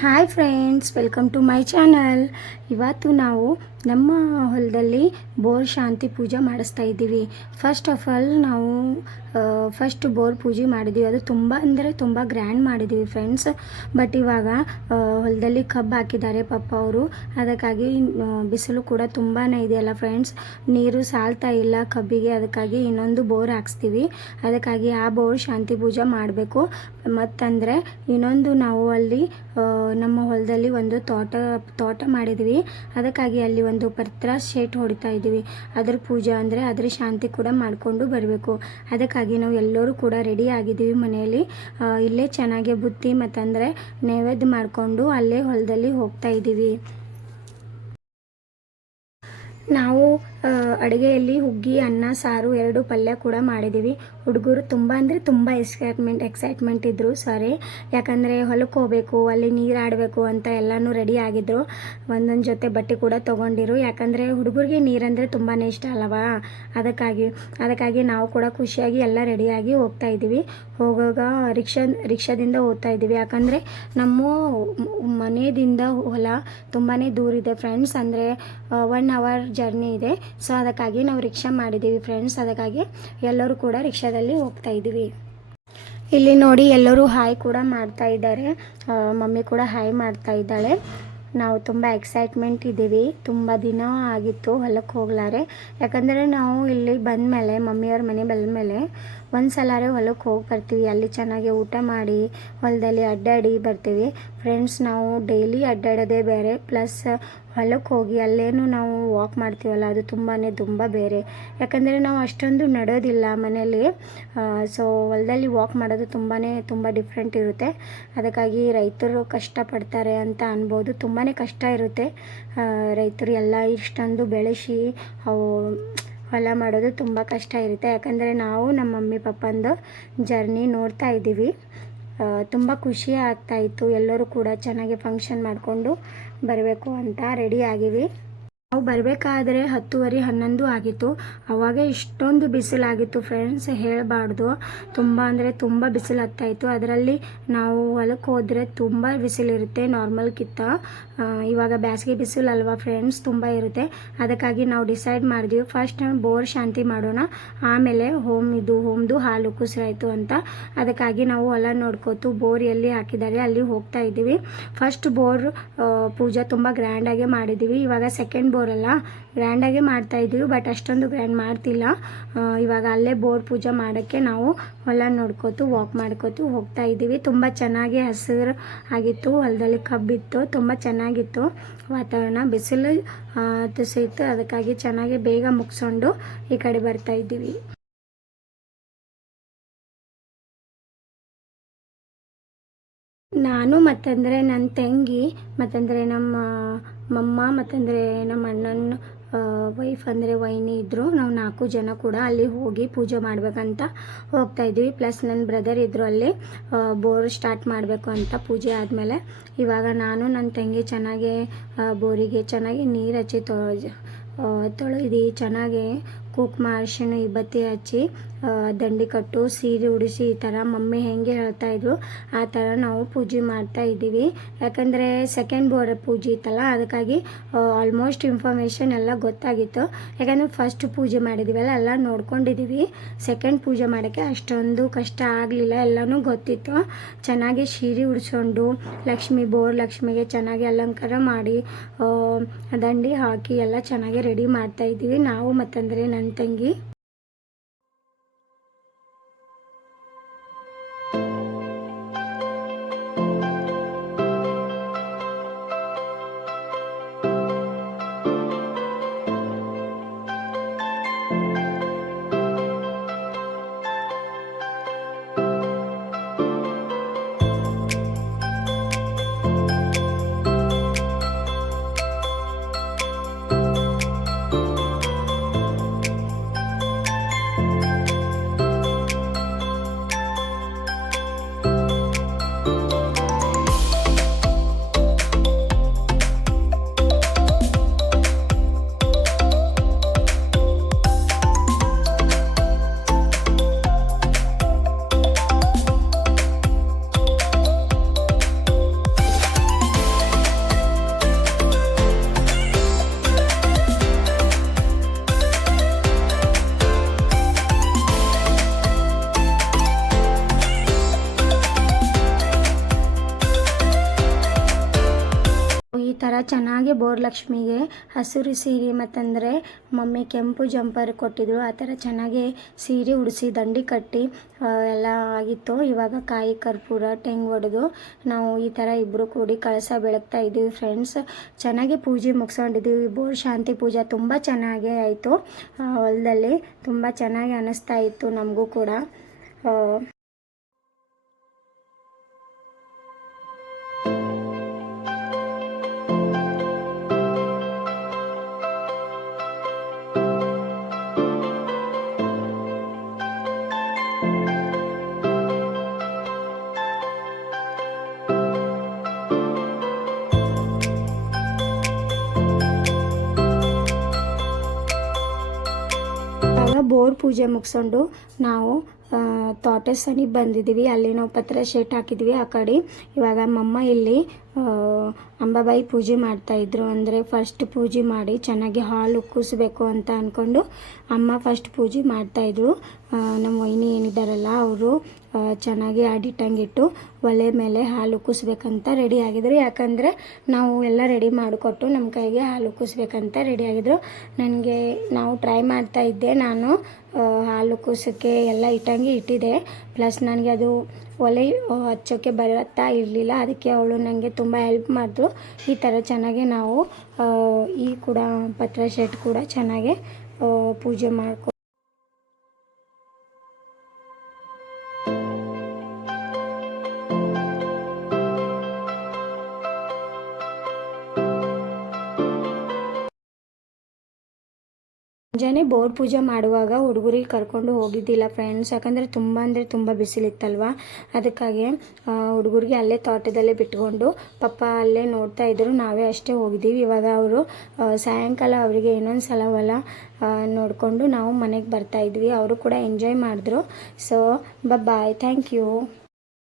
Hi friends welcome to my channel ಇವತ್ತು ನಾವು ನಮ್ಮ ಹೊಲದಲ್ಲಿ ಬೋರ್ ಶಾಂತಿ ಪೂಜೆ ಮಾಡಿಸ್ತಾ ಇದ್ದೀವಿ. ಫಸ್ಟ್ ಆಫ್ ಆಲ್ ನಾವು ಫಸ್ಟ್ ಬೋರ್ ಪೂಜೆ ಮಾಡಿದ್ದೀವಿ ಅದು ತುಂಬ ಅಂದರೆ ತುಂಬ ಗ್ರ್ಯಾಂಡ್ ಮಾಡಿದ್ದೀವಿ ಫ್ರೆಂಡ್ಸ್ ಬಟ್ ಇವಾಗ ಹೊಲದಲ್ಲಿ ಕಬ್ಬು ಹಾಕಿದ್ದಾರೆ ಪಪ್ಪ ಅವರು. ಅದಕ್ಕಾಗಿ ಬಿಸಿಲು ಕೂಡ ತುಂಬಾ ಇದೆಯಲ್ಲ ಫ್ರೆಂಡ್ಸ್ ನೀರು ಸಾಲ್ತಾ ಇಲ್ಲ ಕಬ್ಬಿಗೆ. ಅದಕ್ಕಾಗಿ ಇನ್ನೊಂದು ಬೋರ್ ಹಾಕ್ಸ್ತೀವಿ. ಅದಕ್ಕಾಗಿ ಆ ಬೋರ್ ಶಾಂತಿ ಪೂಜೆ ಮಾಡಬೇಕು. ಮತ್ತಂದರೆ, ಇನ್ನೊಂದು ನಾವು ಅಲ್ಲಿ ನಮ್ಮ ಹೊಲದಲ್ಲಿ ಒಂದು ತೋಟ ತೋಟ ಮಾಡಿದ್ವಿ. ಅದಕ್ಕಾಗಿ ಅಲ್ಲಿ ಒಂದು ಪತ್ರ ಶೇಟ್ ಹೊಡಿತಾ ಇದ್ದೀವಿ ಅದ್ರ ಪೂಜೆ ಅಂದರೆ ಅದ್ರ ಶಾಂತಿ ಕೂಡ ಮಾಡಿಕೊಂಡು ಬರಬೇಕು. ಅದಕ್ಕಾಗಿ ನಾವು ಎಲ್ಲರೂ ಕೂಡ ರೆಡಿ ಆಗಿದ್ದೀವಿ ಮನೆಯಲ್ಲಿ. ಇಲ್ಲೇ ಚೆನ್ನಾಗಿ ಬುತ್ತಿ ಮತ್ತಂದರೆ ನೈವೇದ್ಯ ಮಾಡಿಕೊಂಡು ಅಲ್ಲೇ ಹೊಲದಲ್ಲಿ ಹೋಗ್ತಾ ಇದ್ದೀವಿ. ನಾವು ಅಡುಗೆಯಲ್ಲಿ ಹುಗ್ಗಿ, ಅನ್ನ, ಸಾರು ಎರಡು ಪಲ್ಯ ಕೂಡ ಮಾಡಿದ್ದೀವಿ. ಹುಡುಗರು ತುಂಬ ಅಂದರೆ ತುಂಬ ಎಕ್ಸೈಟ್ಮೆಂಟ್ ಎಕ್ಸೈಟ್ಮೆಂಟ್ ಇದ್ದರು ಸಾರಿ ಯಾಕಂದರೆ ಹೊಲಕ್ಕೆ ಹೋಗಬೇಕು, ಅಲ್ಲಿ ನೀರು ಆಡಬೇಕು ಅಂತ ಎಲ್ಲನೂ ರೆಡಿ ಆಗಿದ್ದರು ಒಂದೊಂದು ಜೊತೆ ಬಟ್ಟೆ ಕೂಡ ತೊಗೊಂಡಿರು. ಯಾಕಂದರೆ ಹುಡುಗರಿಗೆ ನೀರಂದರೆ ತುಂಬಾ ಇಷ್ಟ ಅಲ್ಲವಾ ಅದಕ್ಕಾಗಿ ಅದಕ್ಕಾಗಿ ನಾವು ಕೂಡ ಖುಷಿಯಾಗಿ ಎಲ್ಲ ರೆಡಿಯಾಗಿ ಹೋಗ್ತಾ ಇದ್ದೀವಿ. ಹೋಗುವಾಗ ರಿಕ್ಷಾ, ರಿಕ್ಷಾದಿಂದ ಹೋಗ್ತಾ ಇದ್ದೀವಿ. ಯಾಕಂದರೆ ನಮ್ಮ ಮನೆಯಿಂದ ಹೊಲ ತುಂಬಾ ದೂರಿದೆ ಫ್ರೆಂಡ್ಸ್ ಅಂದರೆ ಒನ್ ಅವರ್ ಜರ್ನಿ ಇದೆ. ಸೊ ಅದಕ್ಕಾಗಿ ನಾವು ರಿಕ್ಷಾ ಮಾಡಿದ್ದೀವಿ ಫ್ರೆಂಡ್ಸ್ ಅದಕ್ಕಾಗಿ ಎಲ್ಲರೂ ಕೂಡ ರಿಕ್ಷಾದಲ್ಲಿ ಹೋಗ್ತಾ ಇದ್ದೀವಿ. ಇಲ್ಲಿ ನೋಡಿ ಎಲ್ಲರೂ ಹಾಯ್ ಕೂಡ ಮಾಡ್ತಾ ಇದ್ದಾರೆ. ಮಮ್ಮಿ ಕೂಡ ಹಾಯ್ ಮಾಡ್ತಾ ಇದ್ದಾಳೆ. ನಾವು ತುಂಬ ಎಕ್ಸೈಟ್ಮೆಂಟ್ ಇದ್ದೀವಿ. ತುಂಬ ದಿನ ಆಗಿತ್ತು ಹೊಲಕ್ಕೆ ಹೋಗ್ಲಾರೆ. ಯಾಕಂದರೆ ನಾವು ಇಲ್ಲಿ ಬಂದ ಮೇಲೆ ಮಮ್ಮಿಯವ್ರ ಮನೆ ಬಂದಮೇಲೆ ಒಂದು ಸಲಾರೆ ಹೊಲಕ್ಕೆ ಹೋಗಿ ಬರ್ತೀವಿ. ಅಲ್ಲಿ ಚೆನ್ನಾಗಿ ಊಟ ಮಾಡಿ, ಹೊಲದಲ್ಲಿ ಅಡ್ಡಾಡಿ ಬರ್ತೀವಿ. ಫ್ರೆಂಡ್ಸ್ ನಾವು ಡೈಲಿ ಅಡ್ಡಾಡೋದೇ ಬೇರೆ. ಪ್ಲಸ್ ಹೊಲಕ್ಕೆ ಹೋಗಿ ಅಲ್ಲೇನು ನಾವು ವಾಕ್ ಮಾಡ್ತೀವಲ್ಲ, ಅದು ತುಂಬಾ ತುಂಬ ಬೇರೆ. ಯಾಕಂದರೆ ನಾವು ಅಷ್ಟೊಂದು ನಡೋದಿಲ್ಲ ಮನೆಯಲ್ಲಿ. ಸೊ ಹೊಲದಲ್ಲಿ ವಾಕ್ ಮಾಡೋದು ತುಂಬಾ ತುಂಬ ಡಿಫ್ರೆಂಟ್ ಇರುತ್ತೆ. ಅದಕ್ಕಾಗಿ ರೈತರು ಕಷ್ಟಪಡ್ತಾರೆ ಅಂತ ಅನ್ಬೋದು. ತುಂಬಾ ಕಷ್ಟ ಇರುತ್ತೆ. ರೈತರು ಎಲ್ಲ ಇಷ್ಟೊಂದು ಬೆಳೆಸಿ ಅವು ಹೊಲ ಮಾಡೋದು ತುಂಬ ಕಷ್ಟ ಇರುತ್ತೆ. ಯಾಕಂದರೆ ನಾವು ನಮ್ಮ ಮಮ್ಮಿ ಪಪ್ಪಂದು ಜರ್ನಿ ನೋಡ್ತಾ ಇದ್ದೀವಿ. ತುಂಬ ಖುಷಿ ಆಗ್ತಾಯಿತ್ತು ಎಲ್ಲರೂ ಕೂಡ ಚೆನ್ನಾಗಿ ಫಂಕ್ಷನ್ ಮಾಡಿಕೊಂಡು ಬರಬೇಕು ಅಂತ ರೆಡಿ ಆಗಿವಿ. ನಾವು ಬರಬೇಕಾದ್ರೆ ಹತ್ತುವರೆ ಹನ್ನೊಂದು ಆಗಿತ್ತು. ಅವಾಗ ಇಷ್ಟೊಂದು ಬಿಸಿಲಾಗಿತ್ತು ಫ್ರೆಂಡ್ಸ್ ಹೇಳಬಾರ್ದು. ತುಂಬ ಅಂದರೆ ತುಂಬ ಬಿಸಿಲು ಇತ್ತು. ಅದರಲ್ಲಿ ನಾವು ಹೊಲಕ್ಕೆ ಹೋದರೆ ತುಂಬ ಬಿಸಿಲಿರುತ್ತೆ ನಾರ್ಮಲ್ಗಿಂತ ಇವಾಗ ಬೇಸಿಗೆ ಬಿಸಿಲು ಅಲ್ವಾ ಫ್ರೆಂಡ್ಸ್ ತುಂಬ ಇರುತ್ತೆ. ಅದಕ್ಕಾಗಿ ನಾವು ಡಿಸೈಡ್ ಮಾಡಿದ್ವಿ ಫಸ್ಟ್ ಬೋರ್ ಶಾಂತಿ ಮಾಡೋಣ. ಆಮೇಲೆ ಹೋಮ್ ಇದು ಹೋಮ್ದು ಹಾಲು ಕುಸಿರಾಯಿತು ಅಂತ. ಅದಕ್ಕಾಗಿ ನಾವು ಹೊಲ ನೋಡ್ಕೋತು ಬೋರ್ ಎಲ್ಲಿ ಹಾಕಿದ್ದಾರೆ ಅಲ್ಲಿ ಹೋಗ್ತಾ ಇದ್ದೀವಿ. ಫಸ್ಟ್ ಬೋರ್ ಪೂಜೆ ತುಂಬ ಗ್ರ್ಯಾಂಡಾಗೆ ಮಾಡಿದ್ದೀವಿ. ಇವಾಗ ಸೆಕೆಂಡ್ ಅಲ್ಲ ಗ್ರ್ಯಾಂಡಾಗೆ ಮಾಡ್ತಾ ಇದ್ದೀವಿ ಬಟ್ ಅಷ್ಟೊಂದು ಗ್ರ್ಯಾಂಡ್ ಮಾಡ್ತಿಲ್ಲ. ಇವಾಗ ಅಲ್ಲೇ ಬೋರ್ ಪೂಜೆ ಮಾಡೋಕ್ಕೆ ನಾವು ಹೊಲ ನೋಡ್ಕೋತು ವಾಕ್ ಮಾಡ್ಕೋತು ಹೋಗ್ತಾ ಇದ್ದೀವಿ ತುಂಬ ಚೆನ್ನಾಗಿ ಹಸಿರು ಆಗಿತ್ತು, ಹೊಲದಲ್ಲಿ ಕಬ್ಬಿತ್ತು, ತುಂಬ ಚೆನ್ನಾಗಿತ್ತು. ವಾತಾವರಣ ಬಿಸಿಲು ತುಸಿತ್ತು ಅದಕ್ಕಾಗಿ ಚೆನ್ನಾಗಿ ಬೇಗ ಮುಗಿಸ್ಕೊಂಡು ಈ ಕಡೆ ಬರ್ತಾ ಇದ್ದೀವಿ ನಾನು ಮತ್ತಂದರೆ ನನ್ನ ತಂಗಿ, ಮತ್ತಂದರೆ ನಮ್ಮ ಮಮ್ಮ, ಮತ್ತಂದರೆ ನಮ್ಮ ಅಣ್ಣನ ವೈಫ್ ಅಂದರೆ ವೈನಿ ಇದ್ದರು ನಾವು ನಾಲ್ಕು ಜನ ಕೂಡ ಅಲ್ಲಿ ಹೋಗಿ ಪೂಜೆ ಮಾಡ್ಬೇಕಂತ ಹೋಗ್ತಾ ಇದ್ವಿ. ಪ್ಲಸ್ ನನ್ನ ಬ್ರದರ್ ಇದ್ದರು ಅಲ್ಲಿ ಬೋರ್ ಸ್ಟಾರ್ಟ್ ಮಾಡಬೇಕು ಅಂತ ಪೂಜೆ ಆದಮೇಲೆ. ಇವಾಗ ನಾನು ನನ್ನ ತಂಗಿ ಚೆನ್ನಾಗಿ ಬೋರಿಗೆ ಚೆನ್ನಾಗಿ ನೀರು ಹಚ್ಚಿ ತೊಳೆ ತೊಳೆದು ಚೆನ್ನಾಗಿ ಕುಕ್ ಅರಿಶಿಣ ಇಬ್ಬತ್ತಿ ಹಚ್ಚಿ ದಂಡಿ ಕಟ್ಟು, ಸೀರೆ ಉಡಿಸಿ ಈ ಥರ ಮಮ್ಮಿ ಹೆಂಗೆ ಹೇಳ್ತಾ ಇದ್ರು, ಆ ಥರ ನಾವು ಪೂಜೆ ಮಾಡ್ತಾ ಇದ್ದೀವಿ. ಯಾಕಂದರೆ ಸೆಕೆಂಡ್ ಬೋರ್ ಪೂಜೆ ಇತ್ತಲ್ಲ, ಅದಕ್ಕಾಗಿ ಆಲ್ಮೋಸ್ಟ್ ಇನ್ಫಾರ್ಮೇಷನ್ ಎಲ್ಲ ಗೊತ್ತಾಗಿತ್ತು. ಯಾಕಂದರೆ ಫಸ್ಟ್ ಪೂಜೆ ಮಾಡಿದ್ದೀವಲ್ಲ ಎಲ್ಲ ನೋಡ್ಕೊಂಡಿದ್ದೀವಿ ಸೆಕೆಂಡ್ ಪೂಜೆ ಮಾಡೋಕ್ಕೆ ಅಷ್ಟೊಂದು ಕಷ್ಟ ಆಗಲಿಲ್ಲ, ಎಲ್ಲನೂ ಗೊತ್ತಿತ್ತು. ಚೆನ್ನಾಗಿ ಸೀರೆ ಉಡಿಸ್ಕೊಂಡು, ಲಕ್ಷ್ಮಿ ಬೋರ್ ಲಕ್ಷ್ಮಿಗೆ ಚೆನ್ನಾಗಿ ಅಲಂಕಾರ ಮಾಡಿ ದಂಡಿ ಹಾಕಿ ಎಲ್ಲ ಚೆನ್ನಾಗಿ ರೆಡಿ ಮಾಡ್ತಾ ಇದ್ದೀವಿ. ನಾವು ಮತ್ತಂದರೆ ನನ್ನ ತಂಗಿ. ಚೆನ್ನಾಗಿ ಬೋರ್ಲಕ್ಷ್ಮಿಗೆ ಹಸಿರು ಸೀರೆ ಮತ್ತಂದರೆ ಮಮ್ಮಿ ಕೆಂಪು ಜಂಪರ್ ಕೊಟ್ಟಿದ್ರು ಆ ಥರ ಚೆನ್ನಾಗಿ ಸೀರೆ ಉಡಿಸಿ, ದಂಡಿ ಕಟ್ಟಿ ಎಲ್ಲ ಆಗಿತ್ತು. ಇವಾಗ ಕಾಯಿ ಕರ್ಪೂರ ಟೆಂಗ್ ಹೊಡೆದು ನಾವು ಈ ಥರ ಇಬ್ಬರು ಕೂಡಿ ಕಳಸ ಬೆಳಗ್ತಾ ಇದ್ದೀವಿ ಫ್ರೆಂಡ್ಸ್. ಚೆನ್ನಾಗಿ ಪೂಜೆ ಮುಗಿಸ್ಕೊಂಡಿದ್ದೀವಿ. ಬೋರ್ ಶಾಂತಿ ಪೂಜೆ ತುಂಬ ಚೆನ್ನಾಗೇ ಆಯಿತು. ಹೊಲದಲ್ಲಿ ತುಂಬ ಚೆನ್ನಾಗಿ ಅನ್ನಿಸ್ತಾ ಇತ್ತು ನಮಗೂ ಕೂಡ. ಬೋರ್ ಪೂಜೆ ಮುಗಿಸ್ಕೊಂಡು ನಾವು ಆ, ತೋಟ ಸನಿ ಬಂದಿದ್ದೀವಿ ಅಲ್ಲಿ ನಾವು ಪತ್ರ ಶೇಟ್ ಹಾಕಿದ್ವಿ ಆ ಕಡೆ. ಇವಾಗ ಮಮ್ಮ ಇಲ್ಲಿ ಅಂಬಾಬಾಯಿ ಪೂಜೆ ಮಾಡ್ತಾಯಿದ್ರು ಅಂದರೆ ಫಸ್ಟ್ ಪೂಜೆ ಮಾಡಿ ಚೆನ್ನಾಗಿ ಹಾಲು ಉಕ್ಕಿಸ್ಬೇಕು ಅಂತ ಅಂದ್ಕೊಂಡು ಅಮ್ಮ ಫಸ್ಟ್ ಪೂಜೆ ಮಾಡ್ತಾಯಿದ್ರು ನಮ್ಮ ವೈನಿ ಏನಿದ್ದಾರಲ್ಲ ಅವರು ಚೆನ್ನಾಗಿ ಅಡಿಟಂಗಿಟ್ಟು ಒಲೆ ಮೇಲೆ ಹಾಲು ಉಕ್ಕಿಸ್ಬೇಕಂತ ರೆಡಿ ಆಗಿದ್ರು. ಯಾಕಂದರೆ ನಾವು ಎಲ್ಲ ರೆಡಿ ಮಾಡಿಕೊಟ್ಟು ನಮ್ಮ ಕೈಗೆ ಹಾಲು ಉಕ್ಕಿಸ್ಬೇಕಂತ ರೆಡಿ ಆಗಿದ್ರು. ನನಗೆ ನಾವು ಟ್ರೈ ಮಾಡ್ತಾ ಇದ್ದೆ. ನಾನು ಹಾಲು ಕುಸಕ್ಕೆ ಎಲ್ಲ ಇಟ್ಟಂಗೆ ಇಟ್ಟಿದೆ. ಪ್ಲಸ್ ನನಗೆ ಅದು ಒಲೆ ಹಚ್ಚೋಕ್ಕೆ ಬರುತ್ತಾ ಇರಲಿಲ್ಲ. ಅದಕ್ಕೆ ಅವಳು ನನಗೆ ತುಂಬ ಹೆಲ್ಪ್ ಮಾಡಿದ್ರು. ಈ ಥರ ಚೆನ್ನಾಗೆ ನಾವು ಈ ಕೂಡ ಪತ್ರ ಶೆಟ್ ಕೂಡ ಚೆನ್ನಾಗೆ ಪೂಜೆ ಮಾಡ್ಕೊ ಮುಂಜಾನೆ ಬೋರ್ ಪೂಜೆ ಮಾಡುವಾಗ ಹುಡುಗರಿಗೆ ಕರ್ಕೊಂಡು ಹೋಗಿದ್ದಿಲ್ಲ ಫ್ರೆಂಡ್ಸ್ ಯಾಕಂದರೆ ತುಂಬ ಅಂದರೆ ತುಂಬ ಬಿಸಿಲಿತ್ತಲ್ವ? ಅದಕ್ಕಾಗಿ ಹುಡುಗರಿಗೆ ಅಲ್ಲೇ ತೋಟದಲ್ಲೇ ಬಿಟ್ಕೊಂಡು ಪಪ್ಪ ಅಲ್ಲೇ ನೋಡ್ತಾ ಇದ್ದರು ನಾವೇ ಅಷ್ಟೇ ಹೋಗಿದ್ದೀವಿ. ಇವಾಗ ಅವರು ಸಾಯಂಕಾಲ ಅವರಿಗೆ ಇನ್ನೊಂದು ಸಲ ಹೊಲ ನೋಡಿಕೊಂಡು ನಾವು ಮನೆಗೆ ಬರ್ತಾ ಇದ್ವಿ. ಅವರು ಕೂಡ ಎಂಜಾಯ್ ಮಾಡಿದ್ರು. So bye thank you